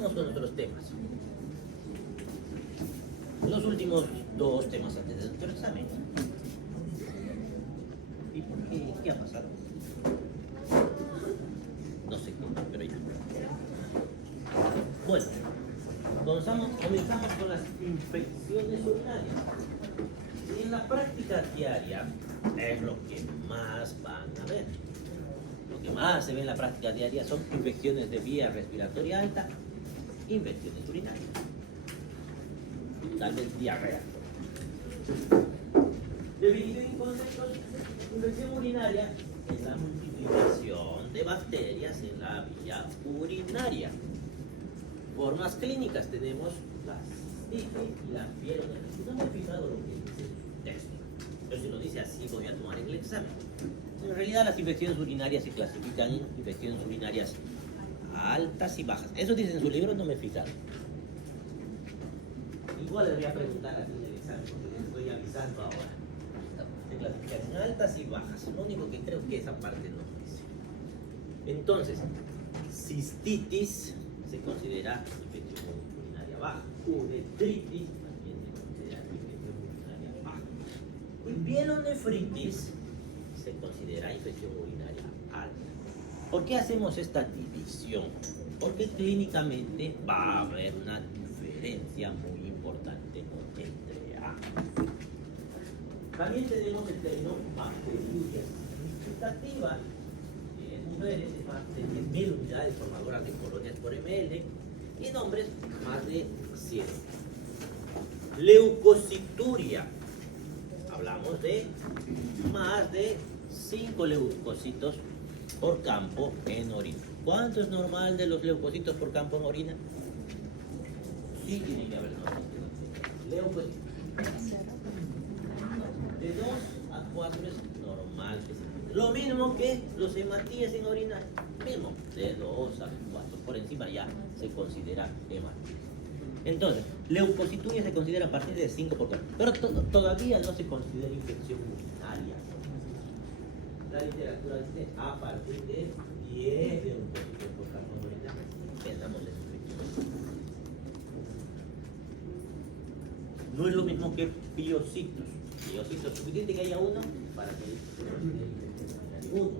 Continuemos con nuestros temas. Los últimos dos temas antes de nuestro examen. ¿Y por qué? ¿Qué ha pasado? No sé qué, pero ya. Bueno, comenzamos con las infecciones urinarias. Y en la práctica diaria es lo que más van a ver. Lo que más se ve en la práctica diaria son infecciones de vía respiratoria alta, infecciones urinarias, tal vez diarrea. Definición en conceptos: infección urinaria es la multiplicación de bacterias en la vía urinaria. Formas clínicas tenemos la cistitis y la pielonefritis. No me he fijado lo que dice el texto, pero si lo dice así voy a tomar en el examen. En realidad las infecciones urinarias se clasifican en infecciones urinarias altas y bajas. Eso dice en su libro, no me he fijado. Igual le voy a preguntar aquí en el examen, porque les estoy avisando ahora. Se clasifican en altas y bajas. Lo único que creo que esa parte no dice. Entonces, cistitis se considera infección urinaria baja. Uretritis también se considera infección urinaria baja. Y pielonefritis se considera infección urinaria alta. ¿Por qué hacemos esta división? Porque clínicamente va a haber una diferencia muy importante entre ambos. También tenemos el término bacteriuria significativa. En mujeres es más de 10.000 unidades formadoras de colonias por ml y en hombres más de 100. Leucocituria. Hablamos de más de 5 leucocitos por campo en orina. ¿Cuánto es normal de los leucocitos por campo en orina? Sí, tiene que haber leucocitos. De 2 a 4 es normal. Lo mismo que los hematíes en orina. Mismo, de 2 a 4. Por encima ya se considera hematíes. Entonces, leucocituria se considera a partir de 5 por campo. Pero todavía no se considera infección urinaria. La literatura dice a partir de 10 leucocitos por campo en orina tenemos la infección. No es lo mismo que piocitos. Piocitos, suficiente que haya uno para que se considere infección urinaria. Uno.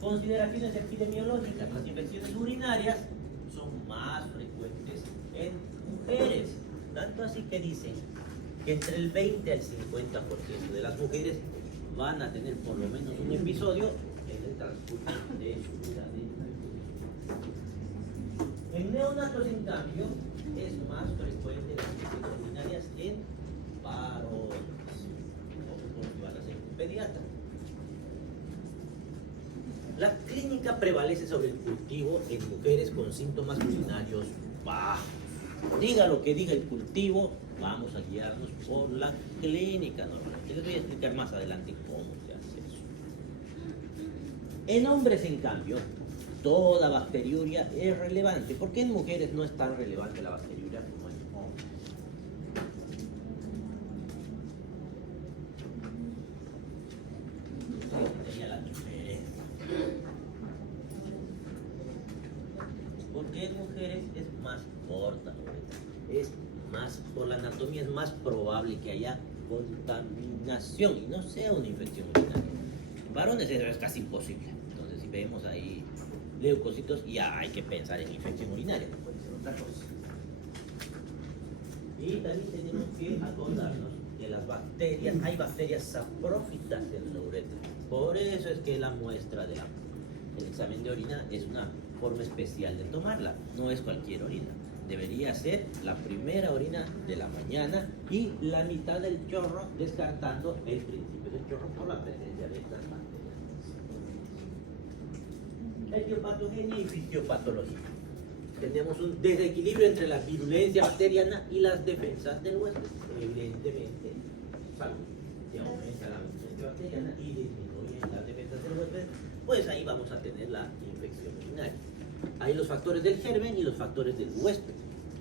Consideraciones epidemiológicas. Las infecciones urinarias son más frecuentes en mujeres. Tanto así que dicen que entre el 20 al 50% de las mujeres van a tener por lo menos un episodio en el transcurso de su vida. En neonatos, en cambio, es más frecuente las infecciones urinarias en varones. O van a ser pediatras. La clínica prevalece sobre el cultivo en mujeres con síntomas urinarios bajos. Diga lo que diga el cultivo, vamos a guiarnos por la clínica normalmente. Les voy a explicar más adelante cómo se hace eso. En hombres, en cambio, toda bacteriuria es relevante. ¿Por qué en mujeres no es tan relevante la bacteriuria como en hombres? Sería la diferencia. Porque en mujeres es más corta, es más, por la anatomía es más probable que haya contaminación y no sea una infección urinaria. En varones es casi imposible. Entonces, si vemos ahí leucocitos, ya hay que pensar en infección urinaria, no puede ser otra cosa. Y también tenemos que acordarnos que las bacterias, hay bacterias saprófitas en la uretra. Por eso es que la muestra del examen de orina es una forma especial de tomarla, no es cualquier orina. Debería ser la primera orina de la mañana y la mitad del chorro, descartando el principio del chorro por la presencia de estas bacterias. Etiopatogenia y fisiopatología. Tenemos un desequilibrio entre la virulencia bacteriana y las defensas del huésped. Evidentemente, salud. Si aumenta la virulencia bacteriana y disminuye las defensas del huésped, pues ahí vamos a tener la infección urinaria. Hay los factores del germen y los factores del huésped.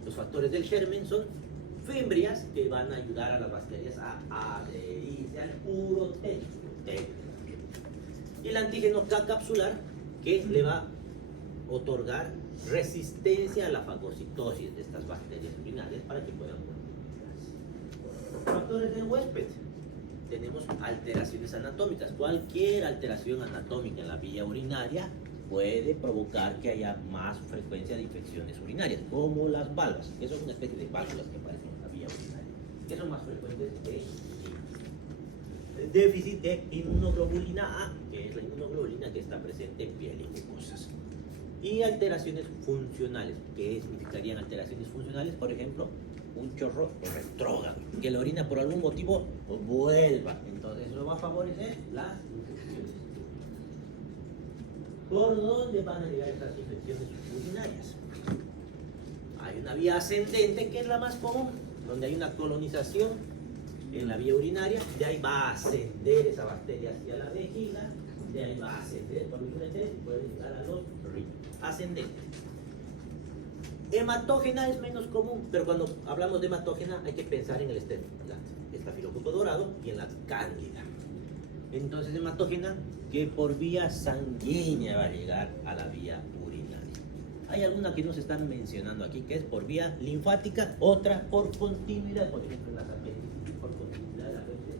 Los factores del germen son fimbrias que van a ayudar a las bacterias a adherirse al urotelio. Y el antígeno K capsular que le va a otorgar resistencia a la fagocitosis de estas bacterias urinarias para que puedan multiplicarse. Factores del huésped. Tenemos alteraciones anatómicas. Cualquier alteración anatómica en la vía urinaria puede provocar que haya más frecuencia de infecciones urinarias, como las válvulas, que son una especie de válvulas que aparecen en la vía urinaria, que son más frecuentes que el déficit de inmunoglobulina A, que es la inmunoglobulina que está presente en piel y mucosas. Y alteraciones funcionales. ¿Qué significarían alteraciones funcionales? Por ejemplo, un chorro retrógrado, que la orina por algún motivo vuelva. Entonces eso va a favorecer las infecciones. ¿Por dónde van a llegar estas infecciones urinarias? Hay una vía ascendente, que es la más común, donde hay una colonización en la vía urinaria. De ahí va a ascender esa bacteria hacia la vejiga, de ahí va a ascender por el ureter y puede llegar a los riñones. Ascendente. Hematógena es menos común, pero cuando hablamos de hematógena hay que pensar en el estafilococo dorado y en la cándida. Entonces, hematógena que por vía sanguínea va a llegar a la vía urinaria. Hay alguna que no se están mencionando aquí, que es por vía linfática, otra por continuidad, por ejemplo, en las apendicitis, por continuidad de la apéndice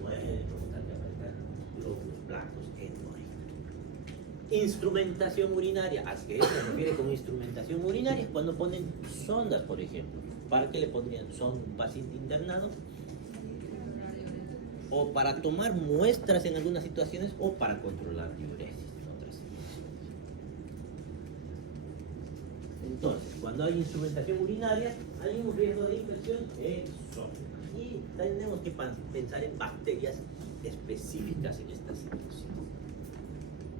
puede provocar que aparezcan glóbulos blancos en orina. Instrumentación urinaria. ¿A qué se refiere con instrumentación urinaria? Cuando ponen sondas, por ejemplo. ¿Para qué le pondrían? ¿Son un paciente internado? O para tomar muestras en algunas situaciones, o para controlar diuresis en otras situaciones. Entonces, cuando hay instrumentación urinaria, hay un riesgo de infección exógena. Y tenemos que pensar en bacterias específicas en esta situación.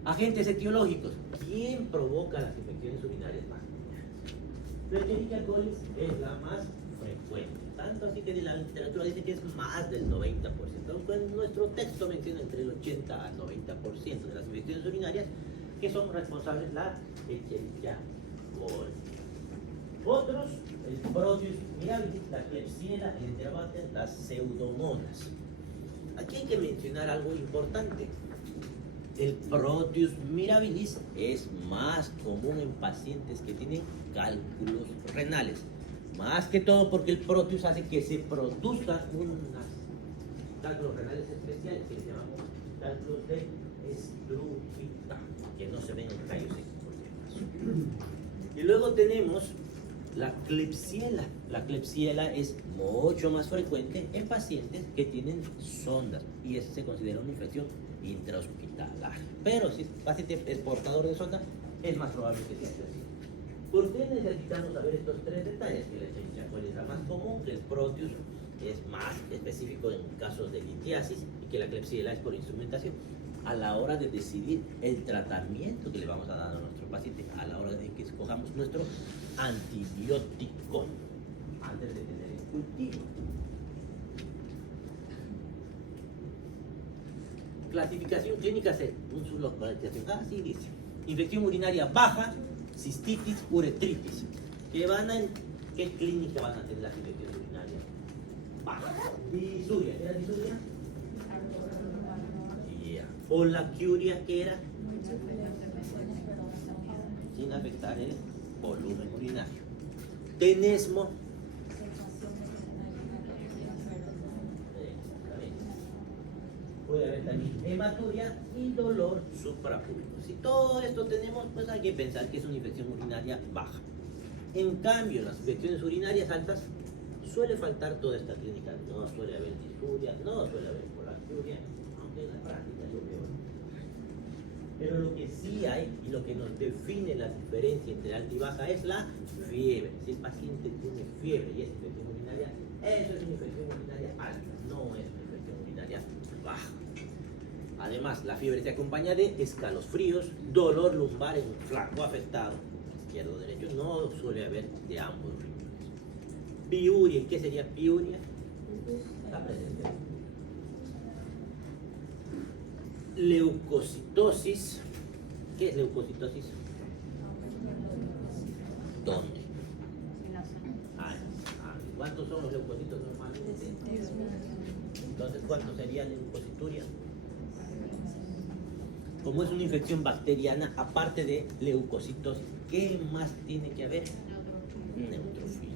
Agentes etiológicos. ¿Quién provoca las infecciones urinarias? Escherichia coli es la más frecuente. Tanto así que de la literatura dice que es más del 90%. Aunque en nuestro texto menciona entre el 80 al 90% de las infecciones urinarias que son responsables la Escherichia coli. Otros, el Proteus mirabilis, la Klebsiella, el Enterobacter, las Pseudomonas. Aquí hay que mencionar algo importante. El Proteus mirabilis es más común en pacientes que tienen cálculos renales. Más que todo porque el Proteus hace que se produzcan unos cálculos renales especiales que llamamos cálculos de Struvita, que no se ven en rayos X por si acaso. Y luego tenemos la Klebsiella. La Klebsiella es mucho más frecuente en pacientes que tienen sondas y eso se considera una infección intrahospitalaria. Pero si el paciente es portador de sonda, es más probable que sea así. ¿Por qué necesitamos saber estos tres detalles? Que la Escherichia coli es la más común, que el Proteus es más específico en casos de litiasis y que la Klebsiella es por instrumentación. A la hora de decidir el tratamiento que le vamos a dar a nuestro paciente, a la hora de que escojamos nuestro antibiótico antes de tener el cultivo. Clasificación clínica según su localización. Así dice. Infección urinaria baja, cistitis, uretritis. ¿Qué clínica van a tener las infecciones urinarias bajas? Disuria. ¿Era disuria? Yeah. Polaquiuria, ¿qué era? Sin afectar el volumen urinario. Tenesmo. Puede haber también hematuria y dolor suprapúbico. Si todo esto tenemos, pues hay que pensar que es una infección urinaria baja. En cambio, en las infecciones urinarias altas suele faltar toda esta clínica. No suele haber disuria, no suele haber polaquiuria, aunque en la práctica yo veo. Pero lo que sí hay y lo que nos define la diferencia entre alta y baja es la fiebre. Si el paciente tiene fiebre y es infección urinaria, eso es una infección urinaria alta, no es una infección urinaria baja. Además, la fiebre se acompaña de escalofríos, dolor lumbar en un flanco afectado, izquierdo o derecho, no suele haber de ambos riñones. Piuria, ¿qué sería piuria? Está presente. Leucocitosis, ¿qué es leucocitosis? ¿Dónde? ¿Cuántos son los leucocitos normalmente? Entonces, ¿cuántos serían leucocituria? Como es una infección bacteriana, aparte de leucocitosis, ¿qué más tiene que haber? Neutrofilo.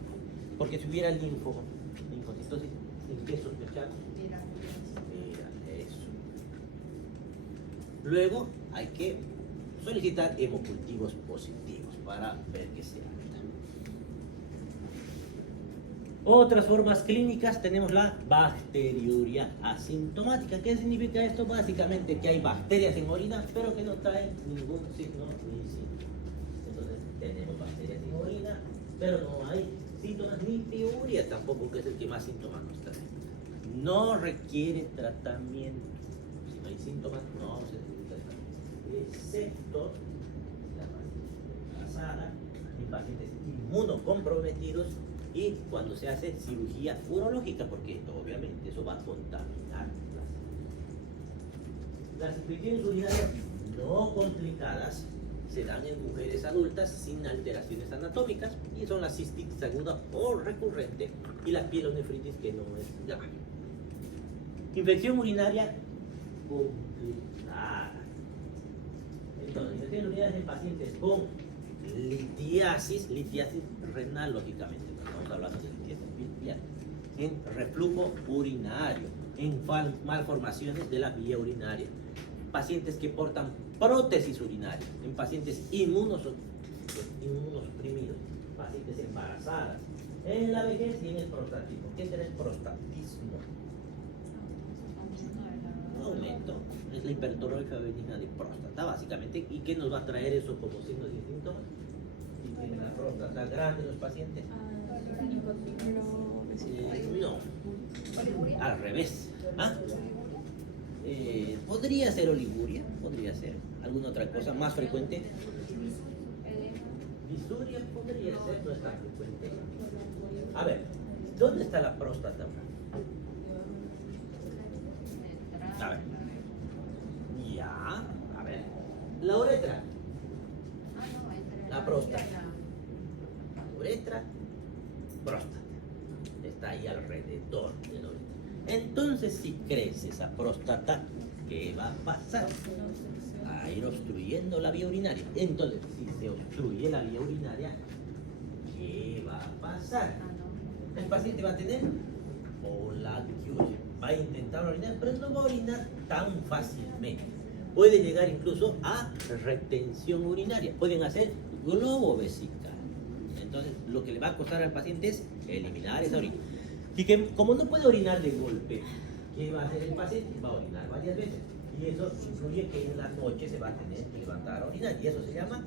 Porque si hubiera linfocitosis, ¿en qué sospechamos? Mira, eso. Luego hay que solicitar hemocultivos positivos para ver qué se trata. Otras formas clínicas tenemos la bacteriuria asintomática. ¿Qué significa esto? Básicamente que hay bacterias en orina, pero que no traen ningún signo ni síntoma. Entonces tenemos bacterias en orina, pero no hay síntomas ni piuria tampoco, que es el que más síntomas nos trae. No requiere tratamiento. Si no hay síntomas, no se necesita tratamiento. Excepto la fase pasada en pacientes inmunocomprometidos y cuando se hace cirugía urológica, porque obviamente eso va a contaminar las infecciones urinarias no complicadas se dan en mujeres adultas sin alteraciones anatómicas y son la cistitis aguda o recurrente y la pielonefritis, que no es grave. Infección urinaria complicada. Entonces, infección urinaria en pacientes con litiasis renal, lógicamente, no estamos hablando de litiasis biliar, en reflujo urinario, en malformaciones de la vía urinaria, pacientes que portan prótesis urinaria, en pacientes inmunosuprimidos, pacientes embarazadas, en la vejez y en el prostatismo. ¿Qué es el prostatismo? Aumento, es la hipertrofia benigna de próstata, básicamente. ¿Y qué nos va a traer eso como signos y síntomas? Si tienen la próstata grande los pacientes. No, al revés. ¿Ah? Podría ser oliguria, podría ser alguna otra cosa más frecuente. Disuria podría ser, no es tan frecuente. A ver, ¿dónde está la próstata? A ver. Ya, a ver. La uretra. La próstata. Uretra, próstata. Está ahí alrededor de la uretra. Entonces, si crece esa próstata, ¿qué va a pasar? A ir obstruyendo la vía urinaria. Entonces, si se obstruye la vía urinaria, ¿qué va a pasar? El paciente va a tener olaquiuria. Va a intentar orinar, pero no va a orinar tan fácilmente. Puede llegar incluso a retención urinaria. Pueden hacer globo vesical. Entonces, lo que le va a costar al paciente es eliminar esa orina. Y que como no puede orinar de golpe, ¿qué va a hacer el paciente? Va a orinar varias veces. Y eso incluye que en la noche se va a tener que levantar a orinar. Y eso se llama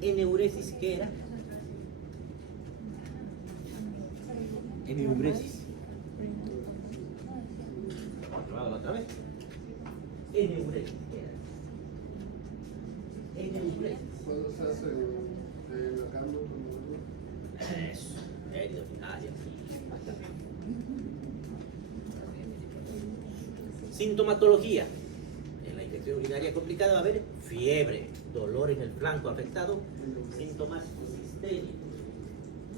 eneuresis. ¿Qué era? Eneuresis. Otra vez. Eneuresis. ¿Qué era? Eneuresis. Cuando se hace la cama con Eso. Urinaria. Sintomatología. En la infección urinaria complicada va a haber fiebre, dolor en el flanco afectado, síntomas sistémicos,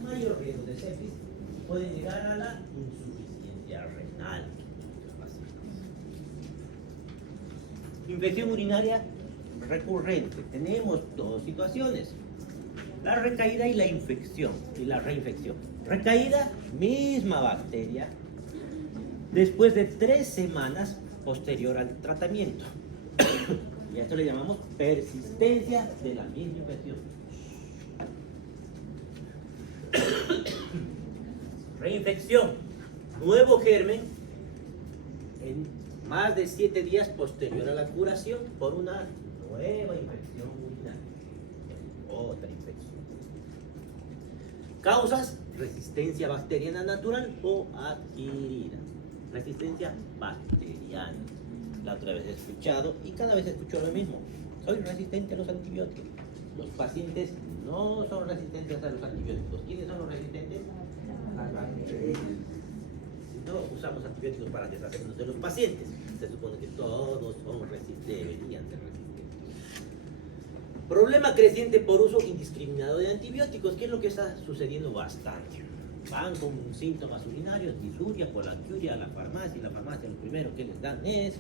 mayor riesgo de sepsis, pueden llegar a la insuficiencia renal. Infección urinaria recurrente. Tenemos dos situaciones: la recaída y la infección y la reinfección. Recaída, misma bacteria, después de 3 semanas posterior al tratamiento. Y a esto le llamamos persistencia de la misma infección. Reinfección, nuevo germen en más de 7 días posterior a la curación por una nueva infección urinaria. Otra infección. Causas: resistencia bacteriana natural o adquirida. Resistencia bacteriana. La otra vez he escuchado y cada vez escucho lo mismo: soy resistente a los antibióticos. Los pacientes no son resistentes a los antibióticos. ¿Quiénes son los resistentes? Las bacterias. Si no usamos antibióticos para deshacernos de los pacientes, se supone que todos son resistentes, deberían ser resistentes. Problema creciente por uso indiscriminado de antibióticos. ¿Qué es lo que está sucediendo bastante? Van con síntomas urinarios, disuria, polaquiuria a la farmacia, y la farmacia lo primero que les dan es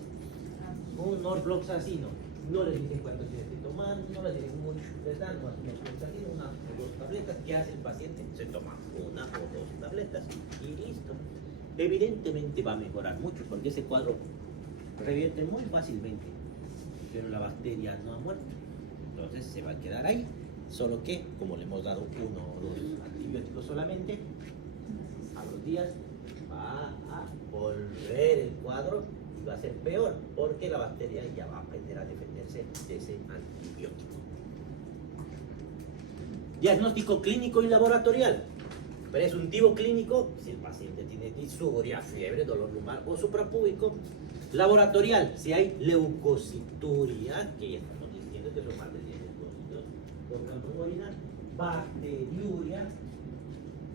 un norfloxacino, no les dicen cuánto tienes que tomar, no les dicen mucho, les dan más un norfloxacino, una o dos tabletas. ¿Qué hace el paciente? Se toma una o dos tabletas y listo. Evidentemente va a mejorar mucho porque ese cuadro revierte muy fácilmente, pero la bacteria no ha muerto, entonces se va a quedar ahí, solo que como le hemos dado uno o dos antibióticos solamente, a los días va a volver el cuadro y va a ser peor porque la bacteria ya va a aprender a defenderse de ese antibiótico. Diagnóstico clínico y laboratorial. Presuntivo clínico, si el paciente tiene disuria, fiebre, dolor lumbar o suprapúbico. Laboratorial, si hay leucocituria, que ya estamos diciendo que son más de 10 leucocitos por campo orina, bacteriuria,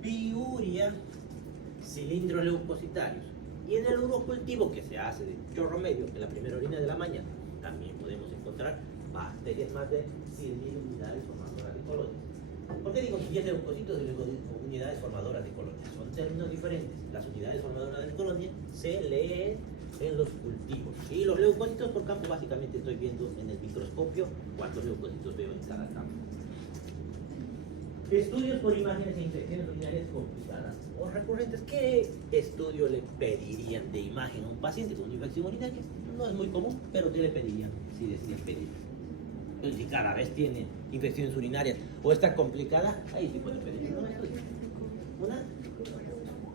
piuria, cilindros leucocitarios. Y en el urocultivo, que se hace de chorro medio, en la primera orina de la mañana, también podemos encontrar bacterias más de 100.000 unidades formadoras de colonias. ¿Por qué digo 10 leucocitos y luego unidades formadoras de colonias? Son términos diferentes. Las unidades formadoras de colonias se leen en los cultivos. Y los leucocitos por campo, básicamente estoy viendo en el microscopio cuántos leucocitos veo en cada campo. Estudios por imágenes e infecciones urinarias complicadas o recurrentes. ¿Qué estudio le pedirían de imagen a un paciente con una infección urinaria? No es muy común, pero ¿qué le pedirían si deciden pedir? Entonces, si cada vez tiene infecciones urinarias o está complicada, ahí sí puede pedir un estudio. ¿Una?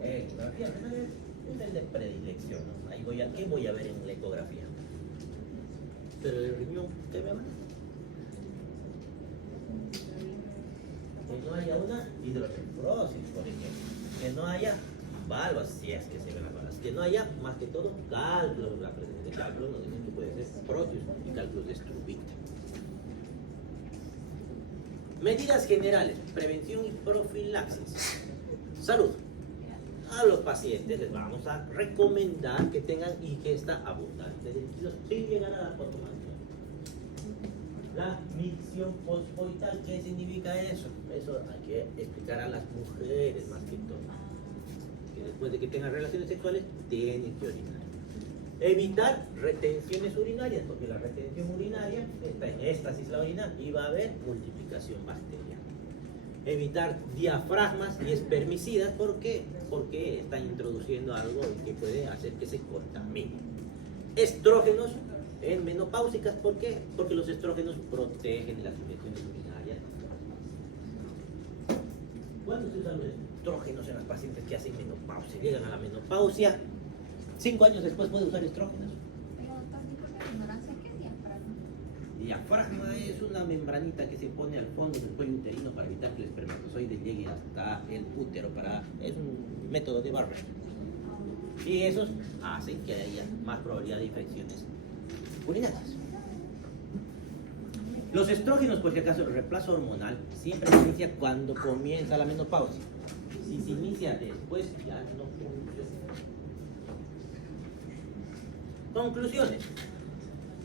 Ecografía renal es el de predilección, ¿no? Ahí ¿qué voy a ver en la ecografía? Pero el riñón, ¿qué me va? Que no haya una hidrocefarosis, por ejemplo. Que no haya valvas, si es que se ven las valvas. Que no haya, más que todo, cálculos. La presencia de cálculos nos dicen que puede ser proteus y cálculos de Strubit. Medidas generales, prevención y profilaxis. Salud. A los pacientes les vamos a recomendar que tengan ingesta abundante de líquidos sin llegar a la potomasia. La micción postcoital, ¿qué significa eso? Eso hay que explicar a las mujeres más que todo. Que después de que tengan relaciones sexuales, tienen que orinar. Evitar retenciones urinarias, porque la retención urinaria está en éstasis la orina y va a haber multiplicación bacteriana. Evitar diafragmas y espermicidas, ¿por qué? Porque están introduciendo algo que puede hacer que se contamine. Estrógenos en menopáusicas, ¿por qué? Porque los estrógenos protegen de las infecciones urinarias. ¿Cuándo se usan los estrógenos en las pacientes que hacen menopausia? Llegan a la menopausia, 5 años después puede usar estrógenos. Pero también por la ignorancia, ¿qué es diafragma? Diafragma es una membranita que se pone al fondo del cuello uterino para evitar que el espermatozoide llegue hasta el útero. Es un método de barrera. Y esos hacen que haya más probabilidad de infecciones urinarias. Los estrógenos, por si acaso, el reemplazo hormonal siempre se inicia cuando comienza la menopausia. Si se inicia después, ya no funciona. Conclusiones.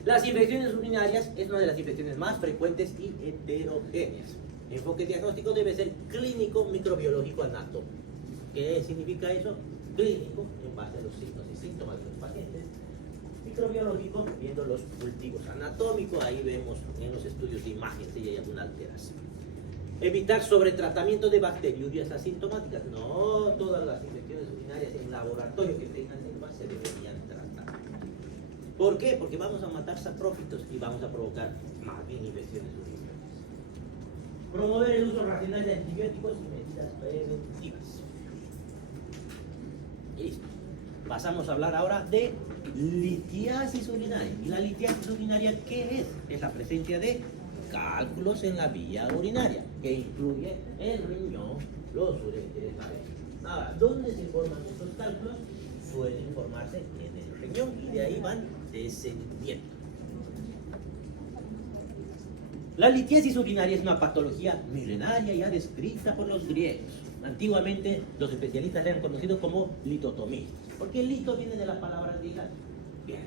Las infecciones urinarias es una de las infecciones más frecuentes y heterogéneas. Enfoque diagnóstico debe ser clínico, microbiológico, anatómico. ¿Qué significa eso? Clínico, en base a los signos y síntomas de los pacientes. Microbiológico, viendo los cultivos. Anatómico, ahí vemos en los estudios de imagen si hay alguna alteración. Evitar sobretratamiento de bacteriurias asintomáticas. No todas las infecciones urinarias en laboratorio que tengan síntomas se deberían tratar. ¿Por qué? Porque vamos a matar saprófitos y vamos a provocar más bien infecciones urinarias. Promover el uso racional de antibióticos y medidas preventivas. Y listo. Pasamos a hablar ahora de litiasis urinaria. ¿Y la litiasis urinaria qué es? Es la presencia de cálculos en la vía urinaria, que incluye el riñón, los uréteres, la vejiga. Ahora, ¿dónde se forman estos cálculos? Suelen formarse en el riñón y de ahí van descendiendo. La litiasis urinaria es una patología milenaria ya descrita por los griegos. Antiguamente los especialistas la han conocido como litotomía, porque el lito viene de la palabra griega. Bien.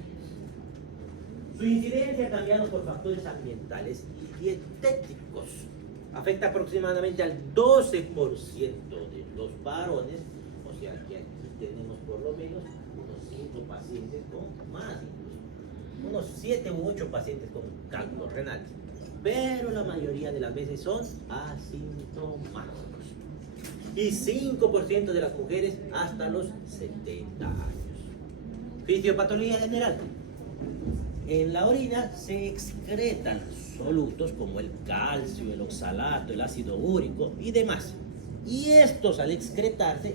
Su incidencia ha cambiado por factores ambientales y dietéticos. Afecta aproximadamente al 12% de los varones, o sea que aquí tenemos por lo menos unos 5 pacientes con más incluso. unos 7 u 8 pacientes con cálculos renales, pero la mayoría de las veces son asintomáticos. Y 5% de las mujeres hasta los 70 años. Fisiopatología general. En la orina se excretan solutos como el calcio, el oxalato, el ácido úrico y demás. Y estos, al excretarse,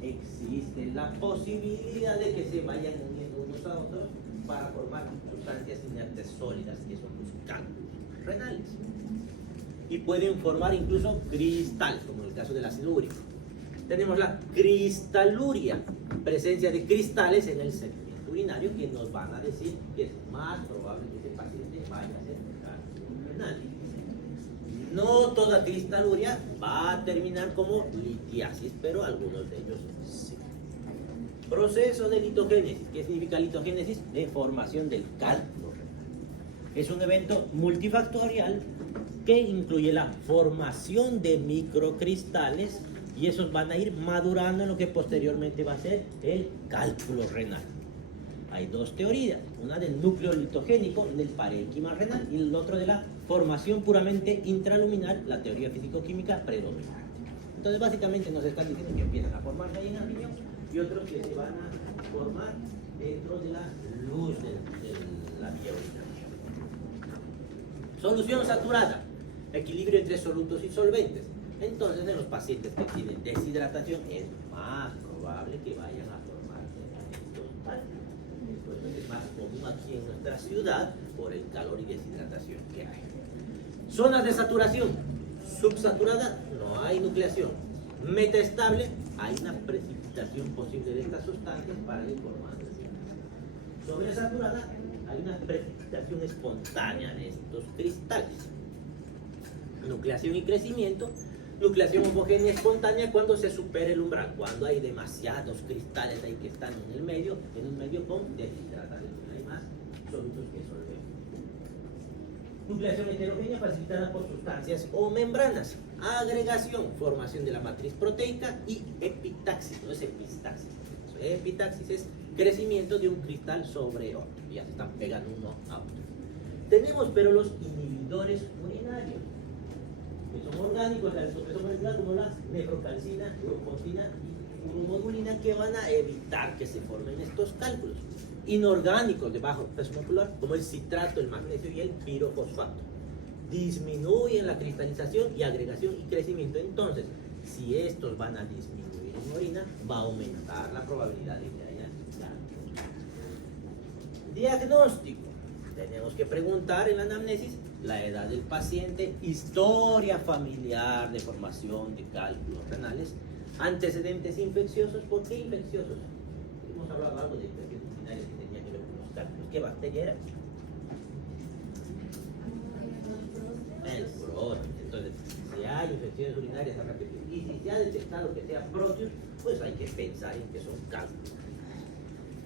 existe la posibilidad de que se vayan uniendo unos a otros para formar sustancias inertes sólidas, que son los cálculos renales. Y pueden formar incluso cristales, como en el caso del ácido úrico. Tenemos la cristaluria, presencia de cristales en el sedimento urinario, que nos van a decir que es más probable que ese paciente vaya a ser cálculo renal. No toda cristaluria va a terminar como litiasis, pero algunos de ellos sí. Proceso de litogénesis. ¿Qué significa litogénesis? De formación del cálculo renal. Es un evento multifactorial que incluye la formación de microcristales y esos van a ir madurando en lo que posteriormente va a ser el cálculo renal. Hay dos teorías, una del núcleo litogénico, del parénquima renal, y el otro de la formación puramente intraluminal, la teoría físico-química predominante. Entonces básicamente nos están diciendo que empiezan a formarse ahí en el riñón y otros que se van a formar dentro de la luz de la vía urinaria. Solución saturada, equilibrio entre solutos y solventes. Entonces en los pacientes que tienen deshidratación es más probable que vayan a formarse estos cálculos. Esto es más común aquí en nuestra ciudad por el calor y deshidratación que hay. Zonas de saturación. Subsaturada, no hay nucleación. Metaestable, hay una precipitación posible de estas sustancias para ir formando. Sobresaturada, hay una precipitación espontánea de estos cristales. Nucleación y crecimiento. Nucleación homogénea espontánea cuando se supera el umbral, cuando hay demasiados cristales ahí que están en un medio con deshidratación, hay más solutos que solventes. Nucleación heterogénea facilitada por sustancias o membranas. Agregación, formación de la matriz proteica y epitaxis, no es epistaxis. Epitaxis es crecimiento de un cristal sobre otro, ya se están pegando uno a otro. Tenemos pero los inhibidores urinarios, que son orgánicos, la descompresión molecular, como la nefrocalcina, glucotina y uromodulina, que van a evitar que se formen estos cálculos. Inorgánicos de bajo peso molecular, como el citrato, el magnesio y el pirofosfato, disminuyen la cristalización y agregación y crecimiento. Entonces, si estos van a disminuir en orina, va a aumentar la probabilidad de que haya cálculos. Diagnóstico. Tenemos que preguntar en la anamnesis la edad del paciente, historia familiar de formación de cálculos renales, antecedentes infecciosos. ¿Por qué infecciosos? Hemos hablado algo de infecciones urinarias que tenía que ver con los cálculos. ¿Qué bacteria era? El Proteus. Entonces, si hay infecciones urinarias y si se ha detectado que sea Proteus, pues hay que pensar en que son cálculos.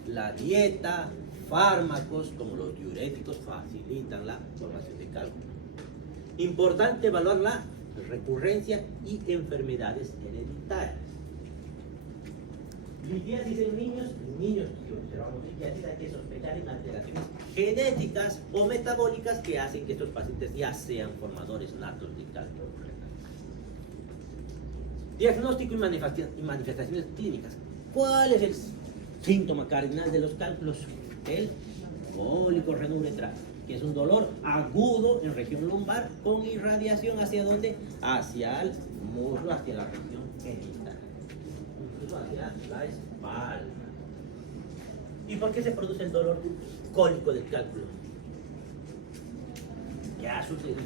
La dieta, fármacos como los diuréticos facilitan la formación de cálculos. Importante evaluar la recurrencia y enfermedades hereditarias. Litiasis en niños, que observamos litiasis, hay que sospechar en alteraciones genéticas o metabólicas que hacen que estos pacientes ya sean formadores natos de cálculos renales. Diagnóstico y manifestaciones clínicas. ¿Cuál es el síntoma cardinal de los cálculos? El cólico renouretral, que es un dolor agudo en región lumbar con irradiación ¿hacia dónde? Hacia el muslo, hacia la región genital, incluso hacia la espalda. ¿Y por qué se produce el dolor cólico del cálculo? ¿Qué ha sucedido?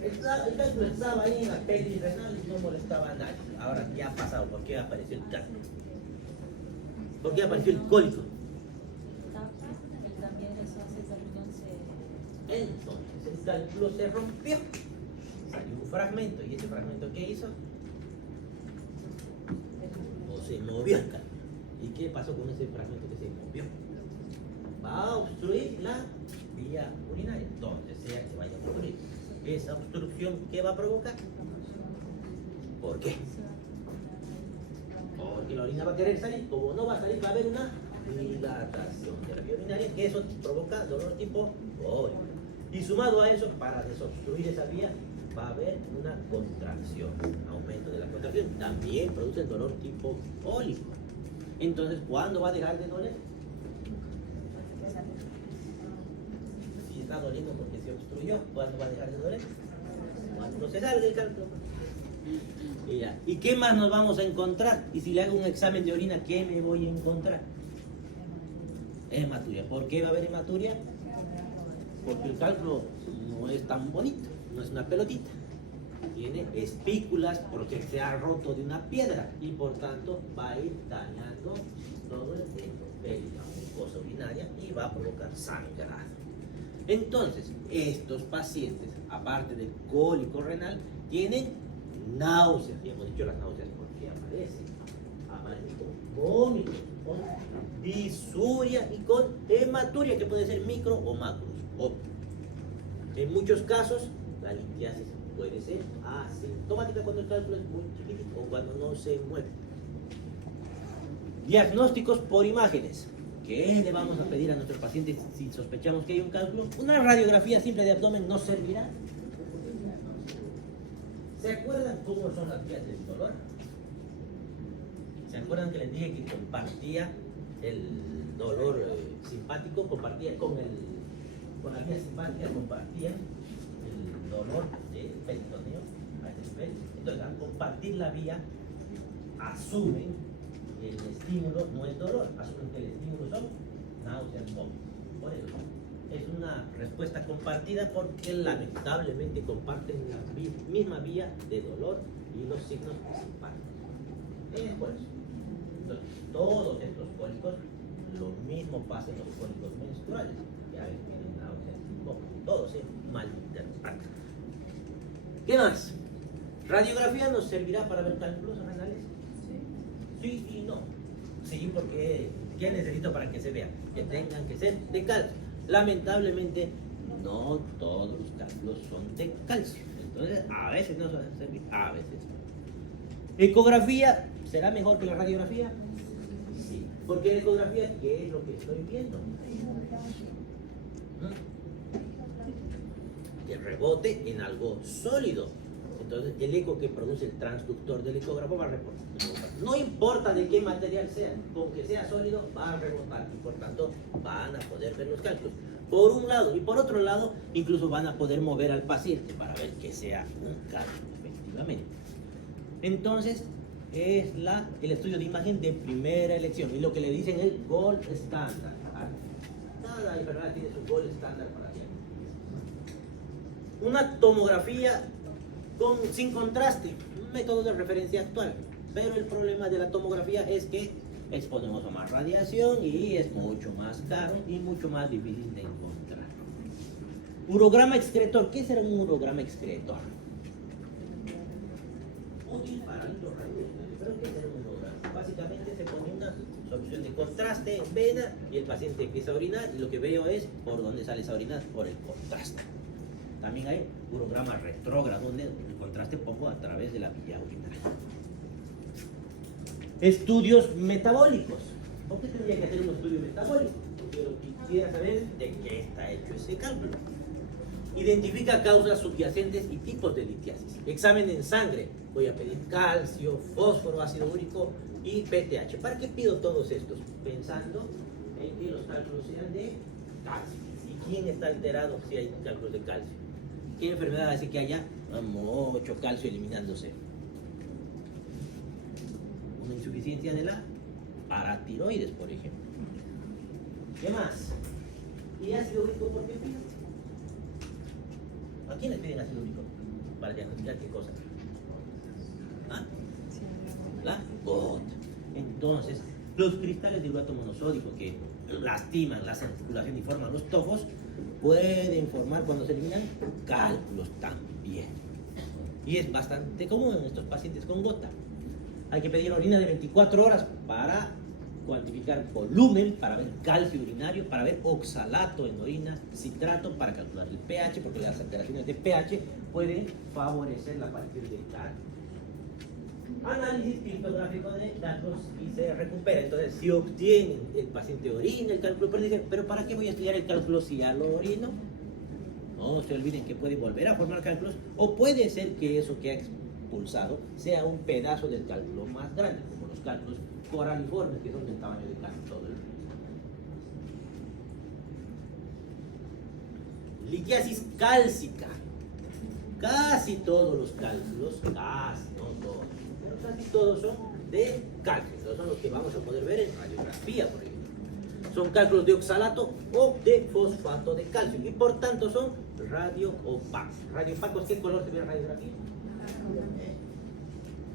El cálculo estaba ahí en la pelvis renal y no molestaba a nadie. Ahora, ¿qué ha pasado? ¿Por qué apareció el cálculo? ¿Por qué apareció el cólico? Entonces el cálculo se rompió, salió un fragmento, y ese fragmento ¿qué hizo? O se movió el cálculo. ¿Y qué pasó con ese fragmento que se movió? Va a obstruir la vía urinaria, donde sea que vaya a ocurrir. Esa obstrucción, ¿qué va a provocar? ¿Por qué? Porque la orina va a querer salir, como no va a salir, va a haber una dilatación de la vía urinaria, que eso provoca dolor tipo cólico. Y sumado a eso, para desobstruir esa vía, va a haber una contracción, aumento de la contracción. También produce el dolor tipo cólico. Entonces, ¿cuándo va a dejar de doler? Si está doliendo porque se obstruyó, ¿cuándo va a dejar de doler? Cuando se salga el cálculo. Y ya. ¿Y qué más nos vamos a encontrar? Y si le hago un examen de orina, ¿qué me voy a encontrar? Hematuria. ¿Por qué va a haber hematuria? Porque el cálculo no es tan bonito, no es una pelotita. Tiene espículas porque se ha roto de una piedra y por tanto va a ir dañando todo el endotelium, la mucosa urinaria, y va a provocar sangrado. Entonces, estos pacientes, aparte del cólico renal, tienen náuseas. Y hemos dicho las náuseas porque aparecen con vómitos, con disuria y con hematuria, que puede ser micro o macro. En muchos casos, la litiasis puede ser asintomática cuando el cálculo es muy chiquitito o cuando no se mueve. Diagnósticos por imágenes. ¿Qué le vamos a pedir a nuestros pacientes si sospechamos que hay un cálculo? Una radiografía simple de abdomen no servirá. ¿Se acuerdan cómo son las vías del dolor? ¿Se acuerdan que les dije que compartía el dolor simpático? Compartía con la vía simpática, compartía el dolor del peritoneo a este nivel. Entonces, al compartir la vía, asumen que el estímulo no es dolor, asumen que el estímulo son náuseas, vómitos. Por eso es una respuesta compartida, porque lamentablemente comparten la misma vía de dolor y los signos simpáticos. Es por eso. Entonces, todos estos cólicos, lo mismo pasa en los cólicos menstruales. Ya ven, tienen náuseas, vómitos, todos mal interpretados. ¿Qué más? ¿Radiografía nos servirá para ver cálculos renales? Sí y no. Sí, porque ¿qué necesito para que se vea? Que tengan que ser de calcio. Lamentablemente, no todos los cálculos son de calcio. Entonces, a veces no suelen servir, a veces no. ¿Ecografía será mejor que la radiografía? Sí. Porque en ecografía, ¿qué es lo que estoy viendo? El rebote en algo sólido. Entonces, el eco que produce el transductor del ecógrafo va a rebotar. No importa de qué material sea, con que sea sólido, va a rebotar y por tanto van a poder ver los cálculos. Por un lado, y por otro lado, incluso van a poder mover al paciente para ver que sea un cálculo, efectivamente. Entonces, es el estudio de imagen de primera elección y lo que le dicen el gold standard. Cada enfermedad tiene su gold standard para diagnóstico. Una tomografía sin contraste, un método de referencia actual. Pero el problema de la tomografía es que exponemos a más radiación y es mucho más caro y mucho más difícil de encontrar. Urograma excretor. ¿Qué será un urograma excretor? Útil para los rayos. ¿Pero qué será un urograma? Básicamente se pone una solución de contraste en vena y el paciente empieza a orinar y lo que veo es por dónde sale esa orina, por el contraste. También hay urograma retrógrado, donde el contraste pongo a través de la vía urinaria. Estudios metabólicos. ¿Por qué tendría que hacer un estudio metabólico? Porque yo quisiera saber de qué está hecho ese cálculo. Identifica causas subyacentes y tipos de litiasis. Examen en sangre. Voy a pedir calcio, fósforo, ácido úrico y PTH. ¿Para qué pido todos estos? Pensando en que los cálculos sean de calcio. ¿Y quién está alterado si hay cálculos de calcio? ¿Qué enfermedad hace que haya mucho calcio eliminándose? Una insuficiencia de la paratiroides, por ejemplo. ¿Qué más? ¿Y ácido úrico por qué piden? ¿A quién les piden ácido úrico? Para diagnosticar qué cosa. ¿Ah? La gota. Entonces, los cristales de urato monosódico que lastiman las articulaciones y forman los tofos pueden formar, cuando se eliminan, cálculos también. Y es bastante común en estos pacientes con gota. Hay que pedir orina de 24 horas para cuantificar volumen, para ver calcio urinario, para ver oxalato en orina, citrato, para calcular el pH, porque las alteraciones de pH pueden favorecer la aparición del cálculo. Análisis criptográfico de datos y se recupera. Entonces, si obtienen el paciente orina el cálculo, pero dicen, ¿pero para qué voy a estudiar el cálculo si ya lo orino? No se olviden que puede volver a formar cálculos, o puede ser que eso que ha expulsado sea un pedazo del cálculo más grande, como los cálculos coraliformes, que son del tamaño de casi todo el río. Litiasis cálcica. Casi todos los cálculos, casi, no todos, pero casi todos son de calcio. Entonces son los que vamos a poder ver en radiografía, por ejemplo. Son cálculos de oxalato o de fosfato de calcio y por tanto son radioopacos. ¿Radioopacos qué color se ve en radiografía?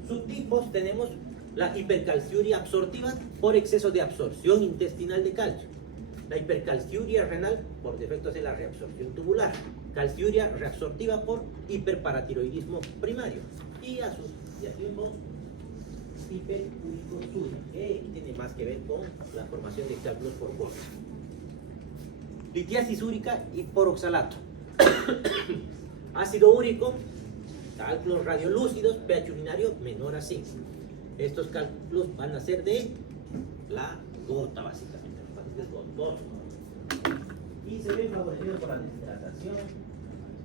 Subtipos tenemos la hipercalciuria absortiva por exceso de absorción intestinal de calcio. La hipercalciuria renal por defectos de la reabsorción tubular. Calciuria reabsortiva por hiperparatiroidismo primario. Y asociación con hiperuricosúria, que tiene más que ver con la formación de cálculos por bolsa. Litiasis úrica y por oxalato. Ácido úrico, cálculos radiolúcidos, pH urinario menor a 5. Estos cálculos van a ser de la gota, básicamente. Es gotoso. Y se ven favorecidos por la deshidratación,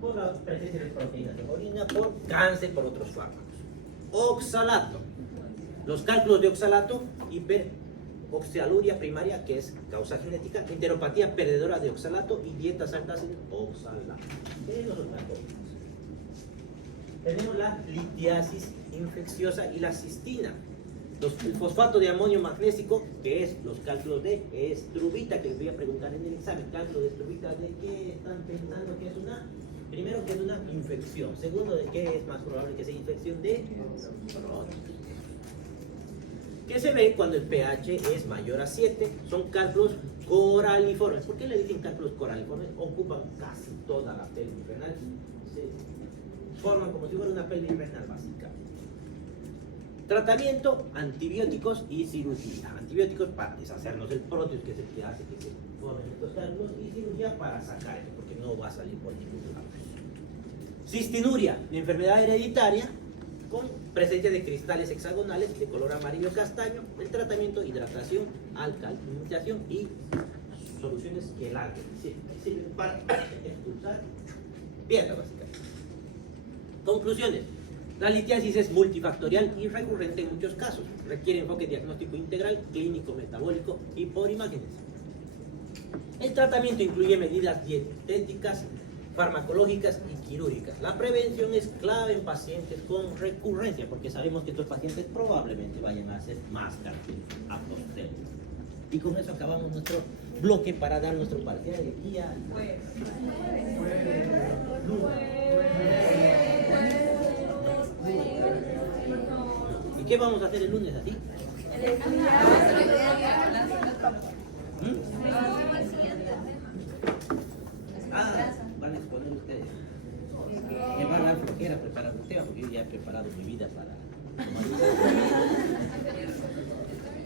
por la presencia de proteínas en orina, por cáncer, por otros fármacos. Oxalato. Los cálculos de oxalato, hiperoxaluria primaria, que es causa genética, enteropatía perdedora de oxalato y dietas altas en oxalato. Tenemos otra cosa. Tenemos la litiasis infecciosa y la cistina. El fosfato de amonio magnésico, que es los cálculos de estrubita, que les voy a preguntar en el examen. Cálculo de estrubita, ¿de qué están pensando que es una? Primero, que es una infección. Segundo, ¿de qué es más probable que sea infección? De rótulos. ¿Qué se ve cuando el pH es mayor a 7? Son cálculos coraliformes. ¿Por qué le dicen cálculos coraliformes? Ocupan casi toda la pelvis renal. Se forman como si fuera una pelvis renal básica. Tratamiento, antibióticos y cirugía. Antibióticos para deshacernos del prótesis, que es el que hace que se formen estos cálculos, y cirugía para sacar esto, porque no va a salir por ningún lado. Cistinuria, enfermedad hereditaria con presencia de cristales hexagonales de color amarillo castaño. El tratamiento, hidratación, alcalinización y soluciones quelantes, que sirven para expulsar piedra, básicamente. Conclusiones. La litiasis es multifactorial y recurrente en muchos casos. Requiere enfoque diagnóstico integral, clínico, metabólico y por imágenes. El tratamiento incluye medidas dietéticas, farmacológicas y quirúrgicas. La prevención es clave en pacientes con recurrencia, porque sabemos que estos pacientes probablemente vayan a hacer más cáncer a posteriori. Y con eso acabamos nuestro bloque para dar nuestro parcial de guía. ¿Y qué vamos a hacer el lunes así? Van a exponer ustedes. Me van a dar flojera preparar un tema, porque yo ya he preparado mi vida para...